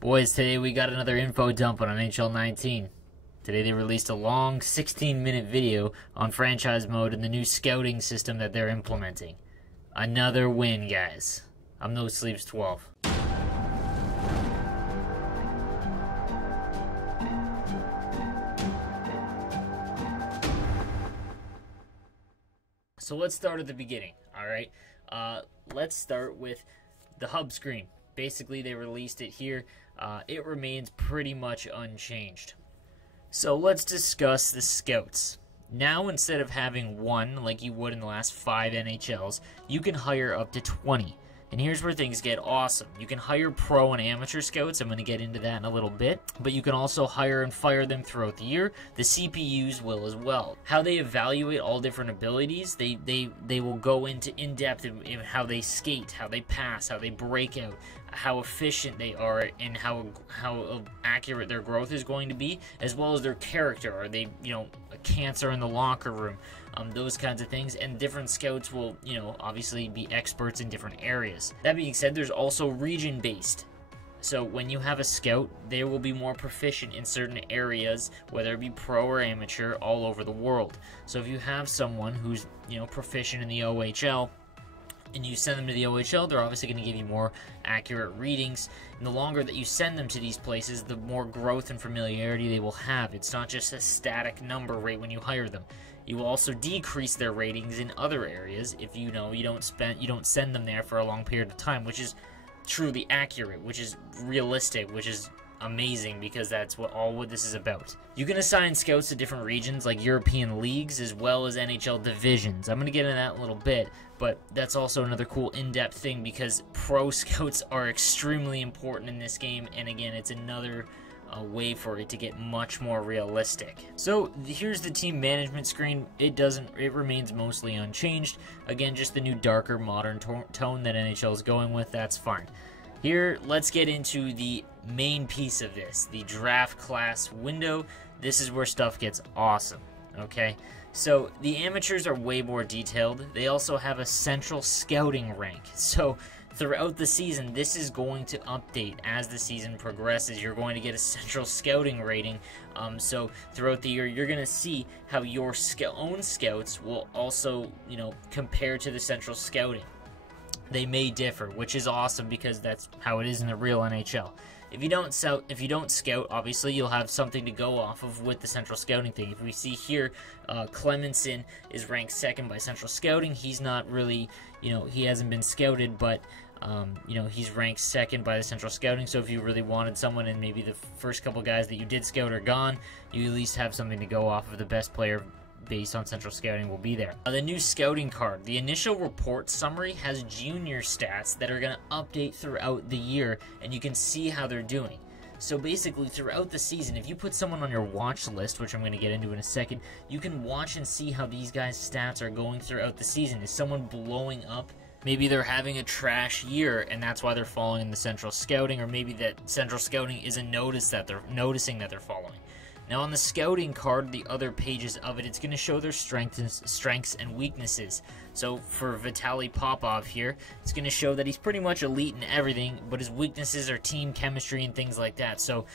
Boys, today we got another info dump on NHL 19. Today they released a long 16-minute video on franchise mode and the new scouting system that they're implementing. Another win, guys. I'm No Sleeves 12. So let's start at the beginning, alright? Let's start with the hub screen. Basically, they released it here. It remains pretty much unchanged. So let's discuss the scouts. Now, instead of having one like you would in the last 5 NHLs, you can hire up to 20. And here's where things get awesome. You can hire pro and amateur scouts. I'm going to get into that in a little bit. But you can also hire and fire them throughout the year. The CPUs will as well. How they evaluate all different abilities, they will go into in-depth in how they skate, how they pass, how they break out, how efficient they are, and how accurate their growth is going to be, as well as their character. Are they, a cancer in the locker room? Those kinds of things. And different scouts will, obviously be experts in different areas. That being said, there's also region-based. So when you have a scout, they will be more proficient in certain areas, whether it be pro or amateur, all over the world. So if you have someone who's, proficient in the OHL, and you send them to the OHL, they're obviously going to give you more accurate readings. And the longer that you send them to these places, the more growth and familiarity they will have. It's not just a static number right when you hire them. You will also decrease their ratings in other areas if you don't send them there for a long period of time, which is truly accurate, which is realistic, which is amazing, because that's what this is about. You can assign scouts to different regions like European leagues as well as NHL divisions. I'm going to get into that in a little bit, but that's also another cool in-depth thing, because pro scouts are extremely important in this game, and again, it's another way for it to get much more realistic. So here's the team management screen. It remains mostly unchanged. Again, just the new darker modern tone that NHL is going with. That's fine. Here, let's get into the main piece of this, the draft class window. This is where stuff gets awesome, okay? So the amateurs are way more detailed. They also have a central scouting rank. So throughout the season, this is going to update as the season progresses. You're going to get a central scouting rating. So throughout the year, you're going to see how your own scouts will also, compare to the central scouting. They may differ, which is awesome because that's how it is in the real NHL. If you don't scout, obviously you'll have something to go off of with the central scouting thing. If we see here, Clemenson is ranked 2nd by central scouting. He's not really, he hasn't been scouted, but he's ranked 2nd by the central scouting. So if you really wanted someone and maybe the first couple guys that you did scout are gone, you at least have something to go off of. The best player based on central scouting will be there. The new scouting card. The initial report summary has junior stats that are going to update throughout the year, and you can see how they're doing. So basically, throughout the season, if you put someone on your watch list, which I'm going to get into in a second, you can watch and see how these guys' stats are going throughout the season. Is someone blowing up? Maybe they're having a trash year, and that's why they're falling in the central scouting, or maybe that central scouting isn't noticing that they're falling. Now on the scouting card, the other pages of it, it's going to show their strengths and weaknesses. So for Vitaly Popov here, it's going to show that he's pretty much elite in everything, but his weaknesses are team chemistry and things like that. So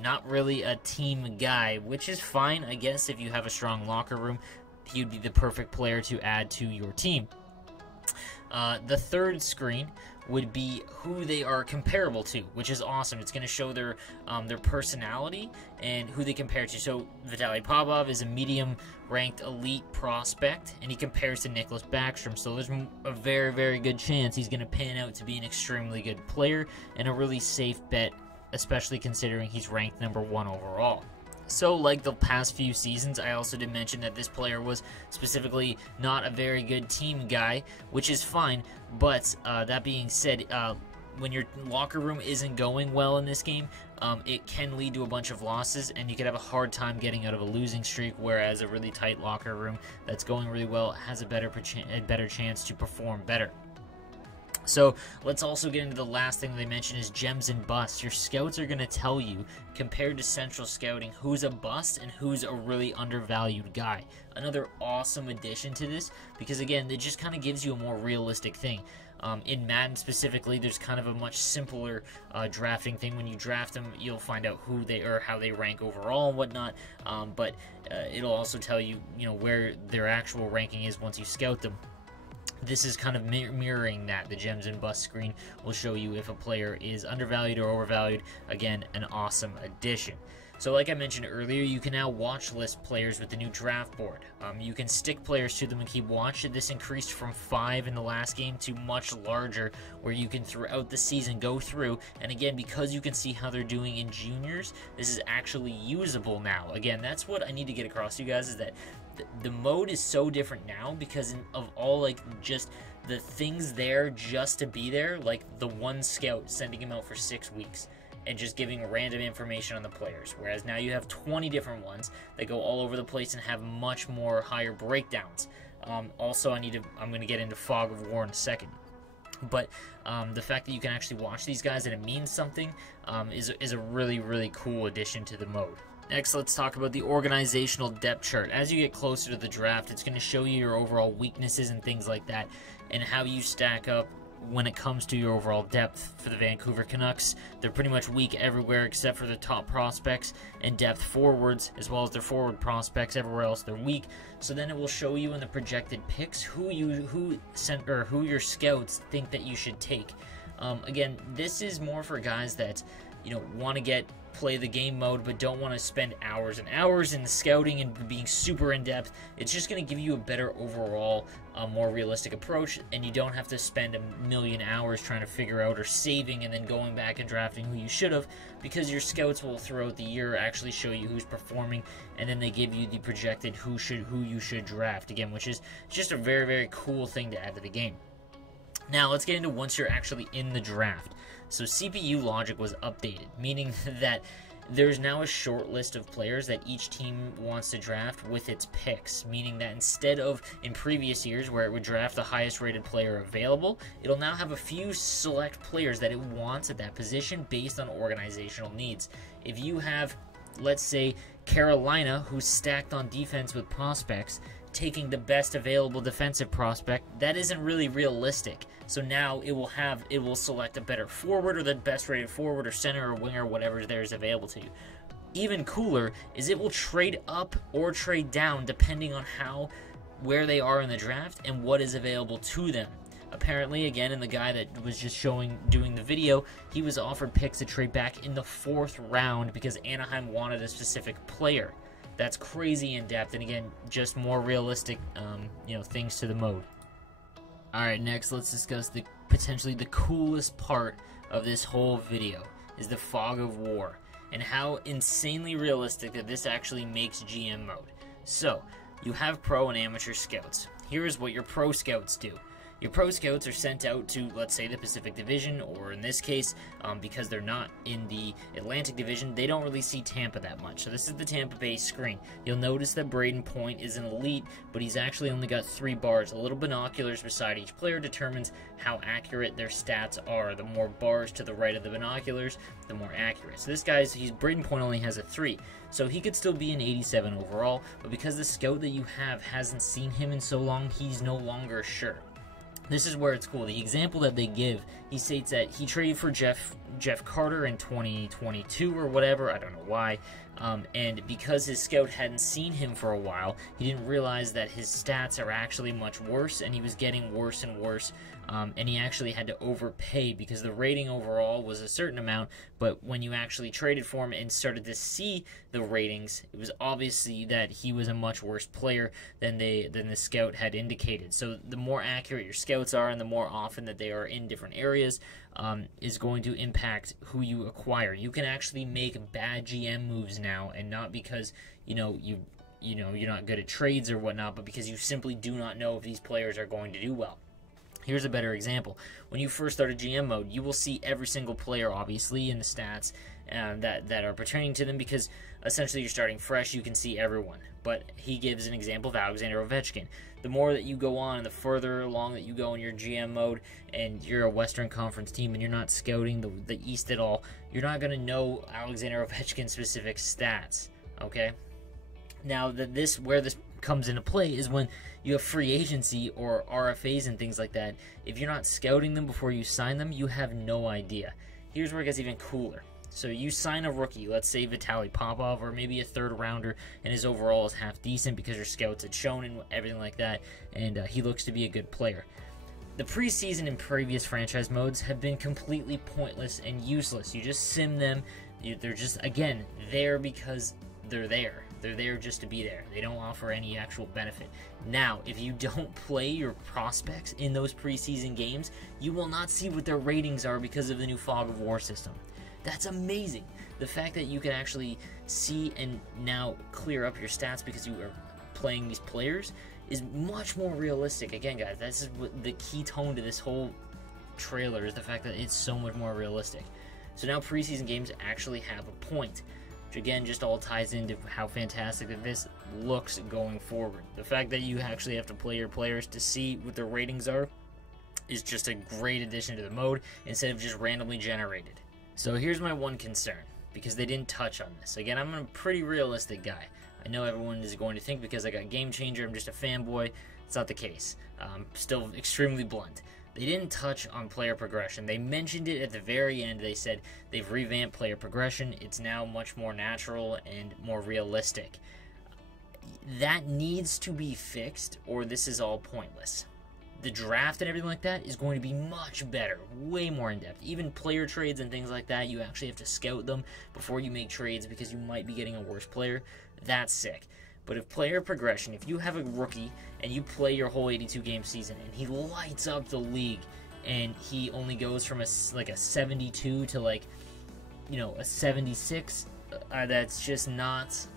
not really a team guy, which is fine, I guess. If you have a strong locker room, he would be the perfect player to add to your team. The third screen would be who they are comparable to, which is awesome. It's going to show their personality and who they compare to. So Vitaly Popov is a medium-ranked elite prospect, and he compares to Nicklas Backstrom. So there's a very, very good chance he's going to pan out to be an extremely good player and a really safe bet, especially considering he's ranked number 1 overall. So, like the past few seasons, I also did mention that this player was specifically not a very good team guy, which is fine, but that being said, when your locker room isn't going well in this game, it can lead to a bunch of losses, and you could have a hard time getting out of a losing streak, whereas a really tight locker room that's going really well has a better chance to perform better. So let's also get into the last thing they mentioned is gems and busts. Your scouts are going to tell you, compared to central scouting, who's a bust and who's a really undervalued guy. Another awesome addition to this, because again, it just kind of gives you a more realistic thing. In Madden specifically, there's kind of a much simpler drafting thing. When you draft them, you'll find out who they are, how they rank overall and whatnot. But it'll also tell you, where their actual ranking is once you scout them. This is kind of mirroring that. The gems and bust screen will show you if a player is undervalued or overvalued. Again, an awesome addition. So like I mentioned earlier, you can now watch list players with the new draft board. You can stick players to them and keep watch. This increased from 5 in the last game to much larger, where you can throughout the season go through. And again, because you can see how they're doing in juniors, this is actually usable now. Again, that's what I need to get across to you guys, is that the mode is so different now because of all just the things there just to be there, like the one scout sending him out for 6 weeks and just giving random information on the players, whereas now you have 20 different ones that go all over the place and have much more higher breakdowns. Also, I'm going to get into Fog of War in a second. But the fact that you can actually watch these guys and it means something is a really, really cool addition to the mode. Next, let's talk about the organizational depth chart. As you get closer to the draft, it's going to show you your overall weaknesses and things like that, and how you stack up when it comes to your overall depth for the Vancouver Canucks. They're pretty much weak everywhere except for the top prospects and depth forwards, as well as their forward prospects. Everywhere else they're weak. So then it will show you in the projected picks who your scouts think that you should take. Again, this is more for guys that want to play the game mode but don't want to spend hours and hours in the scouting and being super in depth. It's just going to give you a better overall, more realistic approach, and you don't have to spend a million hours trying to figure out or saving and then going back and drafting who you should have, because your scouts will throughout the year actually show you who's performing, and then they give you the projected who you should draft, again, which is just a very, very cool thing to add to the game. Now let's get into once you're actually in the draft. So CPU logic was updated, meaning that there's now a short list of players that each team wants to draft with its picks, meaning that instead of in previous years where it would draft the highest rated player available, it'll now have a few select players that it wants at that position based on organizational needs. If you have, let's say, Carolina, who's stacked on defense with prospects, taking the best available defensive prospect, that isn't really realistic. So now it will select a better forward, or the best rated forward, or center, or winger, whatever there is available to you. Even cooler is it will trade up or trade down depending on where they are in the draft and what is available to them. Apparently, again, in the guy that was just doing the video, he was offered picks to trade back in the 4th round because Anaheim wanted a specific player. That's crazy in depth, and again, just more realistic, things to the mode. All right, next, let's discuss potentially the coolest part of this whole video is the Fog of War, and how insanely realistic that this actually makes GM mode. So, you have pro and amateur scouts. Here is what your pro scouts do. Your pro scouts are sent out to, let's say, the Pacific Division, or in this case, because they're not in the Atlantic Division, they don't really see Tampa that much. So this is the Tampa Bay screen. You'll notice that Braden Point is an elite, but he's actually only got 3 bars. A little binoculars beside each player determines how accurate their stats are. The more bars to the right of the binoculars, the more accurate. So this Braden Point only has a 3. So he could still be an 87 overall, but because the scout that you have hasn't seen him in so long, he's no longer sure. This is where it's cool. The example that they give, he states that he traded for Jeff Carter in 2022 or whatever, I don't know why, and because his scout hadn't seen him for a while, he didn't realize that his stats are actually much worse, and he was getting worse and worse, and he actually had to overpay because the rating overall was a certain amount, but when you actually traded for him and started to see the ratings, it was obviously that he was a much worse player than the scout had indicated. So the more accurate your scouts are and the more often that they are in different areas is going to impact who you acquire. You can actually make bad GM moves now, and not because you're not good at trades or whatnot, but because you simply do not know if these players are going to do well. Here's a better example. When you first start a GM mode, you will see every single player, obviously, in the stats that are pertaining to them, because essentially you're starting fresh, you can see everyone. But he gives an example of Alexander Ovechkin. The more that you go on and the further along that you go in your GM mode, and you're a Western Conference team and you're not scouting the East at all, you're not going to know Alexander Ovechkin's specific stats, okay? Now, where this comes into play is when you have free agency or RFAs and things like that. If you're not scouting them before you sign them, you have no idea. Here's where it gets even cooler. So you sign a rookie, let's say Vitaly Popov, or maybe a third rounder, and his overall is half decent because your scouts had shown and everything like that, and he looks to be a good player. The preseason in previous franchise modes have been completely pointless and useless. You just sim them. They're just, again, there because they're there. They're there just to be there. They don't offer any actual benefit. Now, if you don't play your prospects in those preseason games, you will not see what their ratings are because of the new Fog of War system. That's amazing. The fact that you can actually see and now clear up your stats because you are playing these players is much more realistic. Again, guys, this is what the key tone to this whole trailer is, the fact that it's so much more realistic. So now preseason games actually have a point, which again just all ties into how fantastic that this looks going forward. The fact that you actually have to play your players to see what their ratings are is just a great addition to the mode instead of just randomly generated. So here's my one concern, because they didn't touch on this. Again, I'm a pretty realistic guy. I know everyone is going to think because I got Game Changer, I'm just a fanboy. It's not the case. Still extremely blunt. They didn't touch on player progression. They mentioned it at the very end. They said they've revamped player progression. It's now much more natural and more realistic. That needs to be fixed, or this is all pointless. The draft and everything like that is going to be much better, way more in-depth. Even player trades and things like that, you actually have to scout them before you make trades because you might be getting a worse player. That's sick. But if player progression, if you have a rookie and you play your whole 82-game season and he lights up the league and he only goes from a 72 to like, you know, a 76, that's just not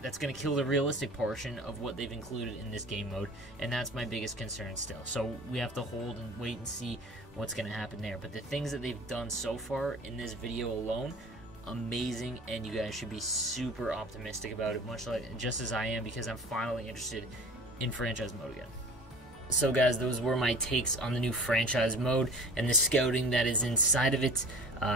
that's going to kill the realistic portion of what they've included in this game mode, and that's my biggest concern still. So we have to hold and wait and see what's going to happen there. But the things that they've done so far in this video alone, amazing, and you guys should be super optimistic about it, much like just as I am, because I'm finally interested in franchise mode again. So guys, those were my takes on the new franchise mode and the scouting that is inside of it.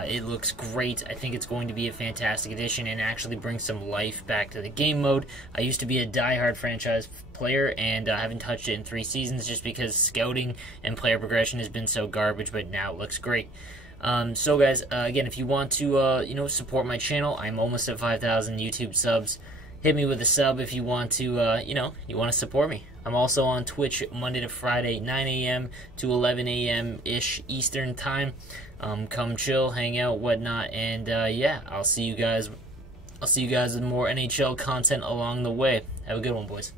It looks great. I think it's going to be a fantastic addition and actually bring some life back to the game mode. I used to be a diehard franchise player, and I haven't touched it in 3 seasons just because scouting and player progression has been so garbage, but now it looks great. So guys, again, if you want to support my channel, I'm almost at 5,000 YouTube subs. Hit me with a sub if you want to, you want to support me. I'm also on Twitch Monday to Friday, 9 a.m. to 11 a.m.-ish Eastern Time. Come chill, hang out, whatnot, and yeah, I'll see you guys with more NHL content along the way. Have a good one, boys.